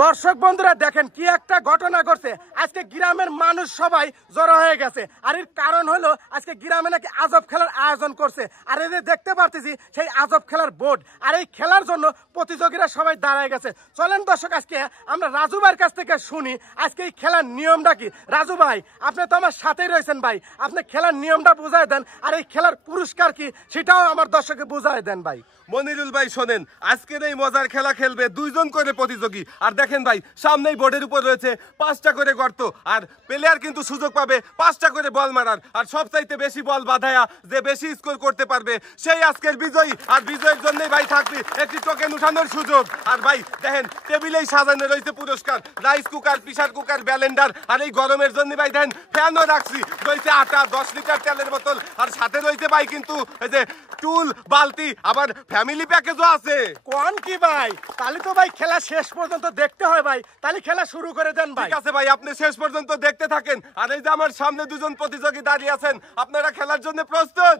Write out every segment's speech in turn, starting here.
দর্শক বন্ধুরা দেখেন কি একটা ঘটনা ঘটছে। আজকে গ্রামের মানুষ সবাই জড়ো হয়ে গেছে, আর এর কারণ হলো আজকে গ্রামে নাকি আজব খেলার আয়োজন করছে। আর এই যে দেখতে পারতেছি সেই আজব খেলার বোর্ড, আর এই খেলার জন্য প্রতিযোগীরা সবাই দাঁড়ায় গেছে। চলেন দর্শক আজকে আমরা রাজু ভাইয়ের কাছ থেকে শুনি আজকে এই খেলার নিয়মটা কি। রাজু ভাই, আপনি তো আমার সাথেই রয়েছেন ভাই, আপনি খেলার নিয়মটা বুঝাই দেন, আর এই খেলার পুরস্কার কি সেটাও আমার দর্শককে বুঝাই দেন ভাই। মনিরুল ভাই শোনেন, আজকের এই মজার খেলা খেলবে দুইজন করে প্রতিযোগী। আর দেখেন ভাই, সামনেই বোর্ডের উপর রয়েছে 5টা করে গর্ত, আর প্লেয়ার কিন্তু সুযোগ পাবে 5টা করে বল মারার। আর সবচাইতে বেশি বল বাঁধায়া যে বেশি স্কোর করতে পারবে সেই আজকের বিজয়ী। আর বিজয়ের জন্যই ভাই থাকবে একটি টোকেন উঠানোর সুযোগ। আর ভাই দেখেন, টেবিলেই সাজানো রয়েছে পুরস্কার, রাইস কুকার, প্রেসার কুকার, ব্যালেন্ডার। আর এই গরমের জন্য ভাই দেখেন ফ্যানও রাখছি, রয়েছে আটা, 10 লিটার তেলের বোতল, আর সাথে রয়েছে ভাই কিন্তু এই যে টুল, বালতি, আবার ফ্যামিলি প্যাকেজও আছে। কোন কি ভাই, তাহলে তো ভাই খেলা শেষ পর্যন্ত দেখতে হয় ভাই, তাহলে খেলা শুরু করে দেন ভাই। ঠিক আছে ভাই, আপনি শেষ পর্যন্ত দেখতে থাকেন। আর এই যে আমার সামনে দুজন প্রতিযোগী দাঁড়িয়ে আছেন, আপনারা খেলার জন্য প্রস্তুত?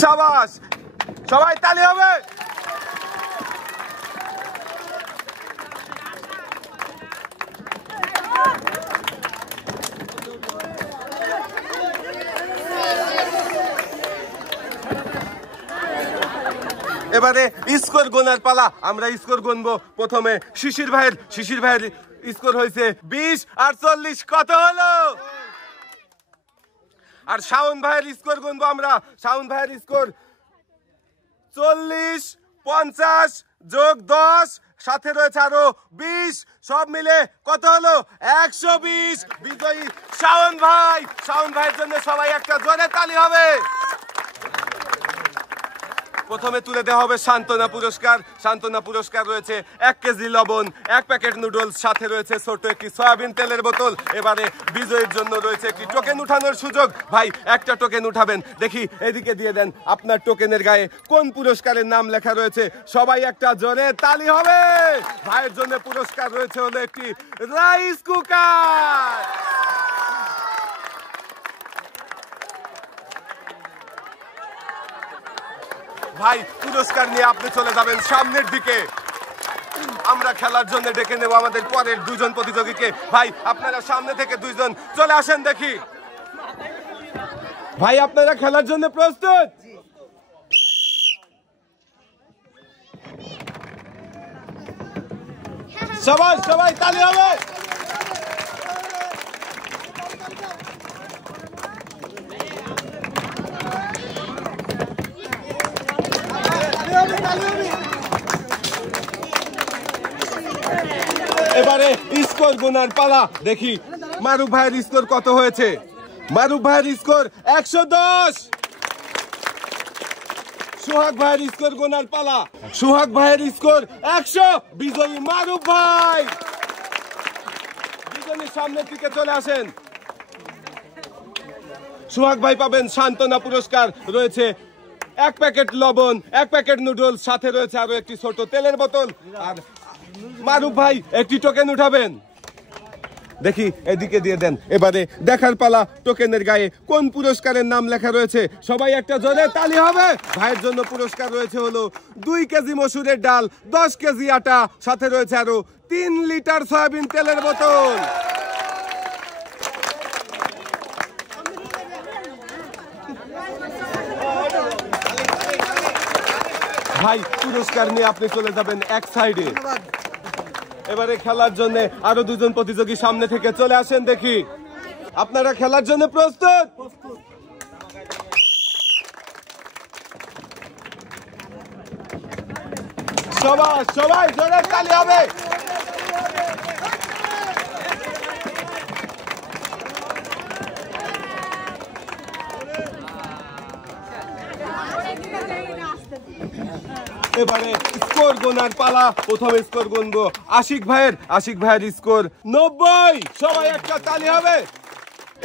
শাবাশ, সবাই তালি হবে। এবারে স্কোর গোনার পালা। আমরা স্কোর গুনবো। প্রথমে শিশির ভাইয়ের স্কোর হয়েছে 20-40। কত হলো? আর শাওন ভাইয়ের স্কোর গুনবো আমরা। শাওন ভাইয়ের স্কোর 40-50 যোগ 10, সাথে রয়েছে আরো 20, সব মিলে কত হলো? 120। বিজয়ী শাওন ভাই। শাওন ভাইয়ের জন্য সবাই একটা জোরে তালি হবে। প্রথমে তুলে দেওয়া হবে সান্ত্বনা পুরস্কার। সান্ত্বনা পুরস্কার রয়েছে 1 কেজি লবণ, 1 প্যাকেট নুডলস, সাথে রয়েছে ছোট একটি সয়াবিন তেলের বোতল। এবারে বিজয়ীর জন্য রয়েছে একটি টোকেন উঠানোর সুযোগ। ভাই একটা টোকেন উঠাবেন, দেখি এদিকে দিয়ে দেন। আপনার টোকেনের গায়ে কোন পুরস্কারের নাম লেখা রয়েছে? সবাই একটা জোরে তালি হবে। ভাইয়ের জন্য পুরস্কার রয়েছে হলো একটি রাইস কুকার। ভাই পুরস্কার নিয়ে আপনি চলে যাবেন সামনের দিকে। আমরা খেলার জন্য ডেকে নেব আমাদের পরের দুজন প্রতিযোগীকে। ভাই আপনারা সামনে থেকে দুইজন চলে আসেন দেখি। ভাই আপনারা খেলার জন্য প্রস্তুত? সবাই তালি হবে। এবারে স্কোর গোনার পালা। দেখি মারুফ ভাইয়ের স্কোর কত হয়েছে। মারুফ ভাইয়ের স্কোর 110। সোহাগ ভাইয়ের স্কোর গোনার পালা। সোহাগ ভাইয়ের স্কোর 100। বিজয়ী মারুফ ভাই। দুজনের সামনের দিকে চলে আসেন। সোহাগ ভাই পাবেন সান্ত্বনা পুরস্কার, রয়েছে 1 প্যাকেট লবণ, 1 প্যাকেট নুডলস, সাথে রয়েছে আরো একটি ছোট তেলের বোতল। আর মারুফ ভাই একটি টোকেন উঠাবেন, দেখি এদিকে দিয়ে দেন। এবারে দেখার পালা টোকেনের গায়ে কোন পুরস্কারের নাম লেখা রয়েছে। সবাই একটা জোরে তালি হবে। ভাইয়ের জন্য পুরস্কার রয়েছে হলো 2 কেজি মসুরের ডাল, 10 কেজি আটা, সাথে রয়েছে আরো 3 লিটার সয়াবিন তেলের বোতল। ভাই পুরস্কার নিয়ে আপনি চলে যাবেন এক সাইডে। এবারে খেলার জন্য আরো দুজন প্রতিযোগী সামনে থেকে চলে আসেন দেখি। আপনারা খেলার জন্য প্রস্তুত? সবাই জোরে তালি হবে। এবারে স্কোর গোনার পালা। প্রথমে স্কোর গুনবো আশিক ভাইয়ের স্কোর 90। সবাই একটা তালি হবে।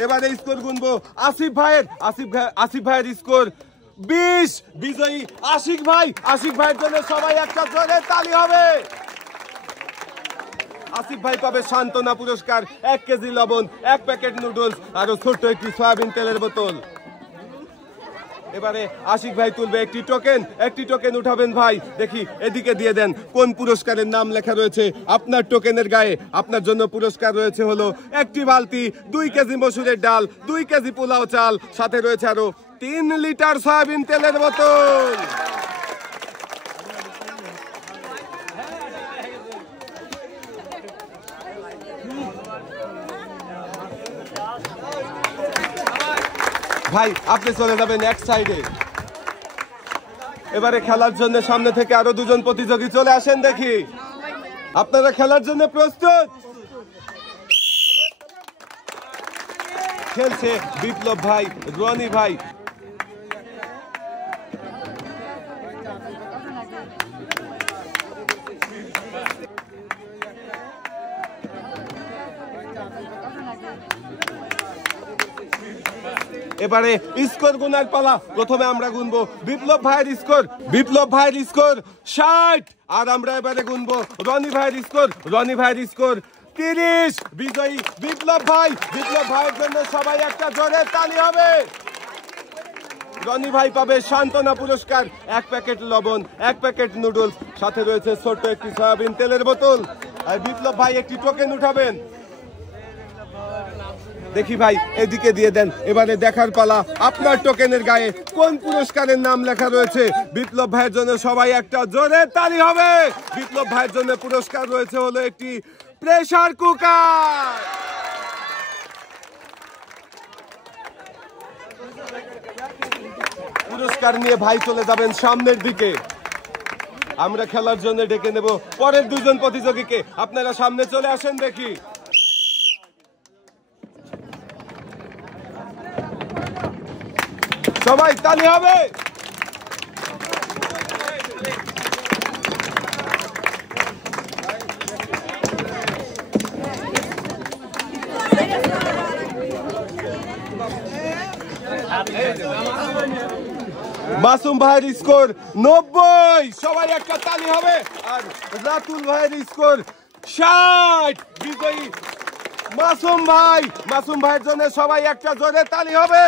এবারে স্কোর গুনবো আসিফ ভাইয়ের স্কোর 20। বিজয়ী আশিক ভাইয়ের জন্য সবাই একটা জোরে তালি হবে। আসিফ ভাই পাবে সান্ত্বনা পুরস্কার, 1 কেজি লবণ, 1 প্যাকেট নুডলস, আরো ছোট্ট একটি সয়াবিন তেলের বোতল। এবারে আশিক ভাই তুলবে একটি টোকেন উঠাবেন ভাই। দেখি এদিকে দিয়ে দেন কোন পুরস্কারের নাম লেখা রয়েছে আপনার টোকেনের গায়ে। আপনার জন্য পুরস্কার রয়েছে হলো একটি বালতি, 2 কেজি মসুরের ডাল, 2 কেজি পোলাও চাল, সাথে রয়েছে আরো 3 লিটার সয়াবিন তেলের বোতল। ভাই আপনি চলে যাবেন এক সাইডে। এবারে খেলার জন্য সামনে থেকে আরো 2 জন প্রতিযোগী চলে আসেন দেখি। আপনারা খেলার জন্য প্রস্তুত? খেলছে বিপ্লব ভাই, রনি ভাই। এবারে স্কোর গুনার পালা। প্রথমে আমরা গুনবো বিপ্লব ভাইয়ের স্কোর 60, আর আমরা এবারে গুনবো রনি ভাইয়ের স্কোর 30। বিজয়ী বিপ্লব ভাইয়ের জন্য সবাই একটা জোরে তালি হবে। রনি ভাই পাবে সান্ত্বনা পুরস্কার, 1 প্যাকেট লবণ, 1 প্যাকেট নুডলস, সাথে রয়েছে ছোট্ট একটি সয়াবিন তেলের বোতল। আর বিপ্লব ভাই একটি টোকেন উঠাবেন। দেখি ভাই এদিকে দিয়ে দেন। এবারে দেখার পালা আপনার টোকেনের গায়ে কোন পুরস্কারের নাম লেখা রয়েছে। বিপ্লব ভাইয়ের জন্য সবাই একটা জোরে তালি হবে। বিপ্লব ভাইয়ের জন্য পুরস্কার রয়েছে হলো একটি প্রেসার কুকার। পুরস্কার নিয়ে ভাই চলে যাবেন সামনের দিকে। আমরা খেলার জন্য ডেকে নেব পরের 2 জন প্রতিযোগীকে। আপনারা সামনে চলে আসেন দেখি। সবাই তালি হবে। মাসুম ভাইয়ের স্কোর 90, সবাই একটা তালি হবে। আর রাতুল ভাইয়ের স্কোর 60। বিজয়ী মাসুম ভাইয়ের জন্য সবাই একটা জোরে তালি হবে।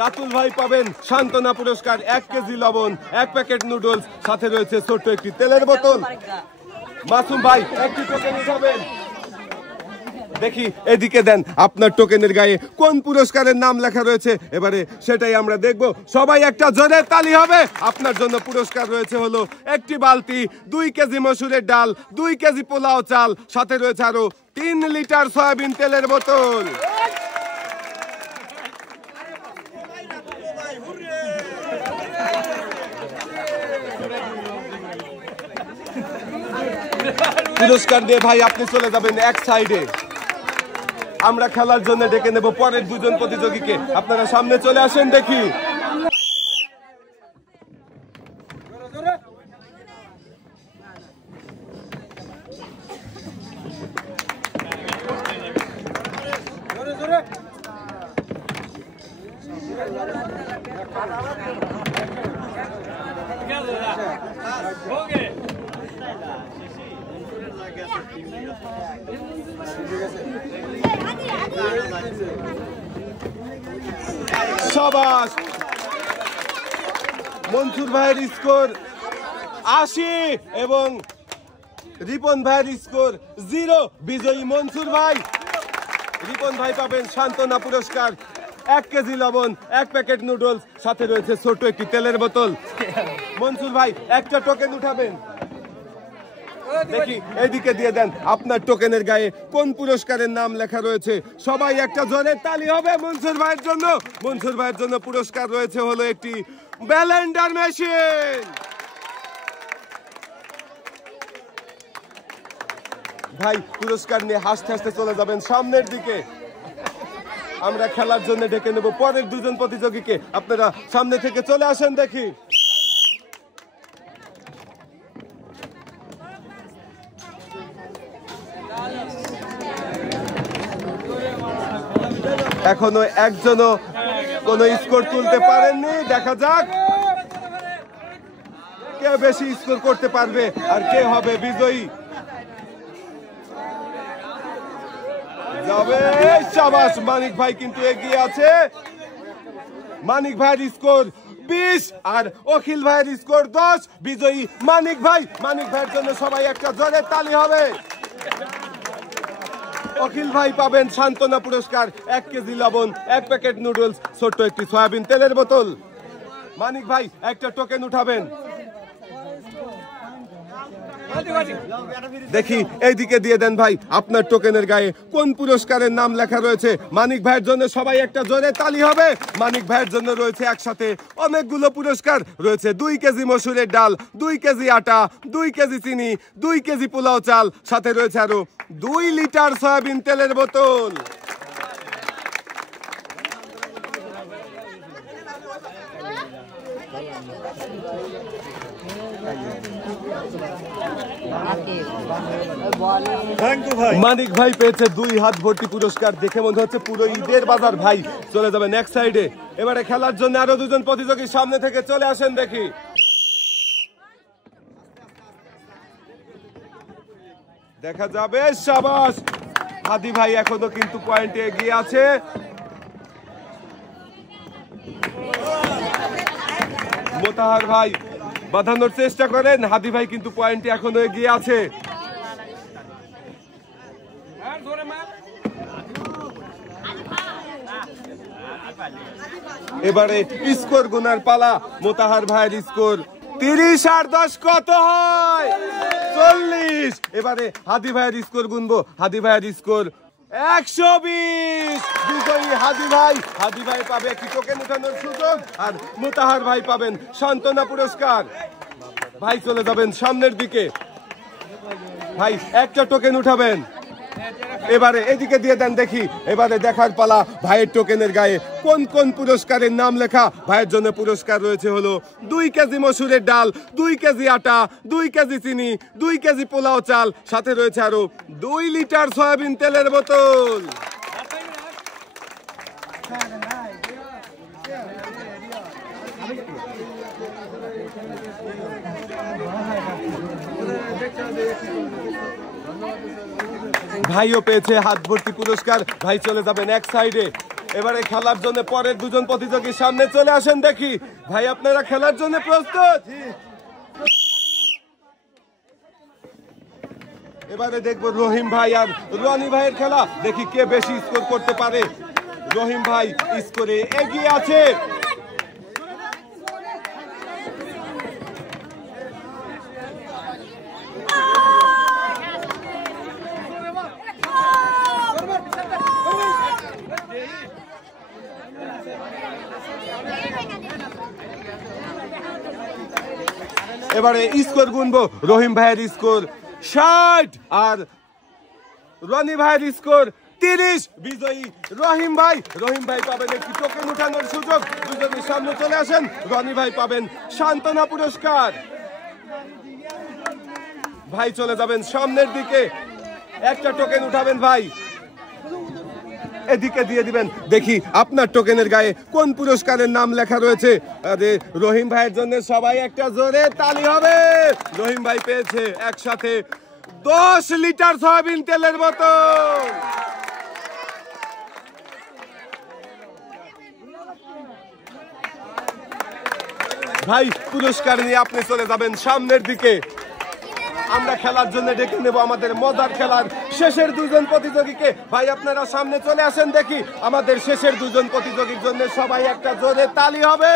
রাতুল ভাই পাবেন সান্ত্বনা পুরস্কার, 1 কেজি লবণ, 1 প্যাকেট নুডলস, সাথে রয়েছে ছোট্ট একটি তেলের বোতল। মাসুম ভাই একটি টোকেন উঠাবেন। দেখি এদিকে দেন আপনার টোকেনের গায়ে কোন পুরস্কারের নাম লেখা রয়েছে। এবারে সেটাই আমরা দেখব। সবাই একটা জোরে তালি হবে। আপনার জন্য পুরস্কার রয়েছে হলো একটি বালতি, 2 কেজি মসুরের ডাল, 2 কেজি পোলাও চাল, সাথে রয়েছে আরো 3 লিটার সয়াবিন তেলের বোতল। পুরস্কার দিয়ে ভাই আপনি চলে যাবেন এক সাইডে। আমরা খেলার জন্য ডেকে নেব পরের 2 জন প্রতিযোগীকে। আপনারা সামনে চলে আসেন দেখি। শাবাশ। মনসুর ভাইয়ের স্কোর 80 এবং রিপন ভাইয়ের স্কোর 0। বিজয়ী মনসুর ভাই। রিপন ভাই পাবেন সান্ত্বনা পুরস্কার, 1 কেজি লবণ, 1 প্যাকেট নুডলস, সাথে রয়েছে ছোট একটি তেলের বোতল। মনসুর ভাই একটা টোকেন উঠাবেন। দেখি এদিকে দিয়ে দেন আপনার টোকেনের গায়ে কোন পুরস্কারের নাম লেখা রয়েছে। সবাই একটা জোরে তালি হবে মনসুর ভাইয়ের জন্য। মনসুর ভাইয়ের জন্য পুরস্কার রয়েছে হলো একটি ব্লেন্ডার মেশিন। ভাই পুরস্কার নিয়ে হাসতে হাসতে চলে যাবেন সামনের দিকে। আমরা খেলার জন্য ডেকে নেব পরের 2 জন প্রতিযোগীকে। আপনারা সামনে থেকে চলে আসেন দেখি। এখনো একজনও কোন স্কোর তুলতে পারেননি। দেখা যাক কে বেশি স্কোর করতে পারবে আর কে হবে বিজয়ী। যাবে শাবাশ। মানিক ভাই কিন্তু এগিয়ে আছে। মানিক ভাইয়ের স্কোর 20 আর অখিল ভাইয়ের স্কোর 10। বিজয়ী মানিক ভাই। মানিক ভাইয়ের জন্য সবাই একটা জোরে তালি হবে। অখিল ভাই পাবেন সান্ত্বনা পুরস্কার, 1 কেজি লবণ, 1 প্যাকেট নুডলস, ছোট্ট একটি সয়াবিন তেলের বোতল। মানিক ভাই একটা টোকেন উঠাবেন। দেখি এইদিকে দিয়ে দেন ভাই, আপনার টোকেনের গায়ে কোন পুরস্কারের নাম লেখা রয়েছে। মানিক ভাইয়ের জন্য সবাই একটা জোরে তালি হবে। মানিক ভাইয়ের জন্য রয়েছে একসাথে অনেকগুলো পুরস্কার। রয়েছে 2 কেজি মসুরের ডাল, 2 কেজি আটা, 2 কেজি চিনি, 2 কেজি পোলাও চাল, সাথে রয়েছে আরো 2 লিটার সয়াবিন তেলের বোতল। মানিক ভাই পেয়েছে 2 হাত ভর্তি পুরস্কার। দেখে মনে হচ্ছে পুরো ঈদের বাজার। ভাই চলে যাবে নেক্সট সাইডে। এবারে খেলার জন্য আরো 2 জন প্রতিযোগী সামনে থেকে চলে আসেন। দেখি দেখা যাবে। শাবাশ, হাদি ভাই এখনো কিন্তু পয়েন্টে এগিয়ে আছে। মোতাহার ভাই বাঁধানোর চেষ্টা করেন। হাদি ভাই কিন্তু পয়েন্টে এখনো এগিয়ে আছে। এবারে স্কোর গুনার পালা। মোতাহার ভাইয়ের স্কোর 30 আর 10 কত হয়? 40। এবারে হাদি ভাইয়ের স্কোর গুনবো। হাদি ভাইয়ের স্কোর 120। বিজয়ী হাদি ভাই। হাদি ভাই পাবে একটি টোকেন উঠানোর সুযোগ আর মোতাহার ভাই পাবেন সান্ত্বনা পুরস্কার। ভাই চলে যাবেন সামনের দিকে। ভাই একটা টোকেন উঠাবেন। এবারে এদিকে দিয়ে দেন। দেখি এবারে দেখার পালা ভাইয়ের টোকেনের গায়ে কোন কোন পুরস্কারের নাম লেখা। ভাইয়ের জন্য পুরস্কার রয়েছে হলো 2 কেজি মসুরের ডাল, 2 কেজি আটা, 2 কেজি চিনি, 2 কেজি পোলাও চাল, সাথে রয়েছে আরো 2 লিটার সয়াবিন তেলের বোতল। ভাইও পেয়েছে হাত ভর্তি পুরস্কার। ভাই চলে যাবেন এক সাইডে। এবারে খেলার জন্য পরের 2 জন প্রতিযোগী সামনে চলে আসেন। দেখি ভাই আপনারা খেলার জন্য প্রস্তুত? এবারে দেখবো রহিম ভাই আর রনি ভাইয়ের খেলা। দেখি কে বেশি স্কোর করতে পারে। রহিম ভাই স্কোরে এগিয়ে আছে। এবারে স্কোর গুনবো। রহিম ভাইয়ের স্কোর 60 আর রনি ভাইয়ের স্কোর 30। বিজয়ী রহিম ভাই। রহিম ভাই পাবেন একটি টোকেন উঠানোর সুযোগ। দুজনের সামনে চলে আসেন। রনি ভাই পাবেন সান্ত্বনা পুরস্কার। ভাই চলে যাবেন সামনের দিকে। একটা টোকেন উঠাবেন ভাই, এদিকে দিয়ে দিবেন। দেখি আপনার টোকেনের গায়ে কোন পুরস্কারের নাম লেখা রয়েছে। আরে রহিম ভাইয়ের জন্য সবাই একটা জোরে তালি হবে। রহিম ভাই পেয়েছে একসাথে 10 লিটার সয়াবিন তেলের বোতল। ভাই পুরস্কার নিয়ে আপনি চলে যাবেন সামনের দিকে। আমরা খেলার জন্য ডেকে নেব আমাদের মজার খেলার শেষের 2 জন প্রতিযোগীকে। ভাই আপনারা সামনে চলে আসেন। দেখি আমাদের শেষের 2 জন প্রতিযোগীর জন্য সবাই একটা জোরে তালি হবে।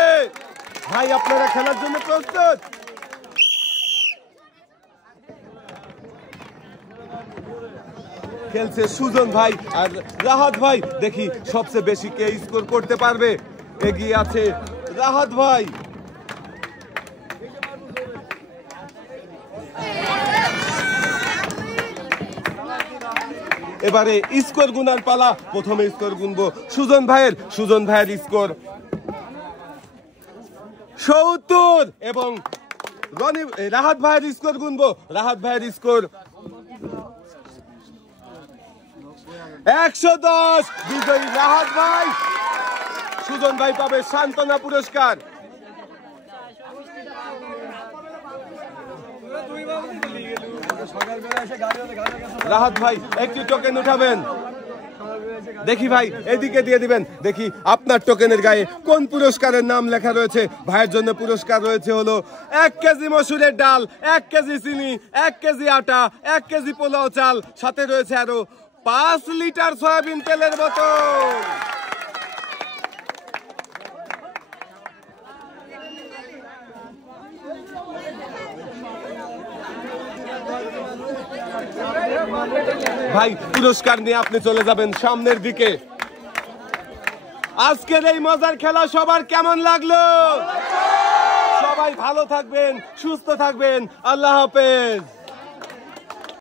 ভাই আপনারা খেলার জন্য প্রস্তুত? খেলছে সুজন ভাই আর রাহাত ভাই। দেখি সবচেয়ে বেশি কে স্কোর করতে পারবে। এগিয়ে আছে রাহাত ভাই। এবারে স্কোর গুনার পালা। প্রথমে স্কোর গুনবো সুজন ভাইয়ের। সুজন ভাইয়ের স্কোর 70 এবং রাহাত ভাইয়ের স্কোর গুনবো। রাহাত ভাইয়ের স্কোর 110। বিজয়ী রাহাত ভাই। সুজন ভাই পাবে সান্ত্বনা পুরস্কার। রাহাত ভাই একটি টোকেন উঠাবেন। দেখি ভাই এদিকে দিয়ে দিবেন, দেখি আপনার টোকেনের গায়ে কোন পুরস্কারের নাম লেখা রয়েছে। ভাইয়ের জন্য পুরস্কার রয়েছে হলো 1 কেজি মসুরের ডাল, 1 কেজি চিনি, 1 কেজি আটা, 1 কেজি পোলাও চাল, সাথে রয়েছে আরো 5 লিটার সয়াবিন তেলের বোতল। ভাই পুরস্কার নিয়ে আপনি চলে যাবেন সামনের দিকে। আজকের এই মজার খেলা সবার কেমন লাগলো? সবাই ভালো থাকবেন, সুস্থ থাকবেন। আল্লাহ হাফেজ।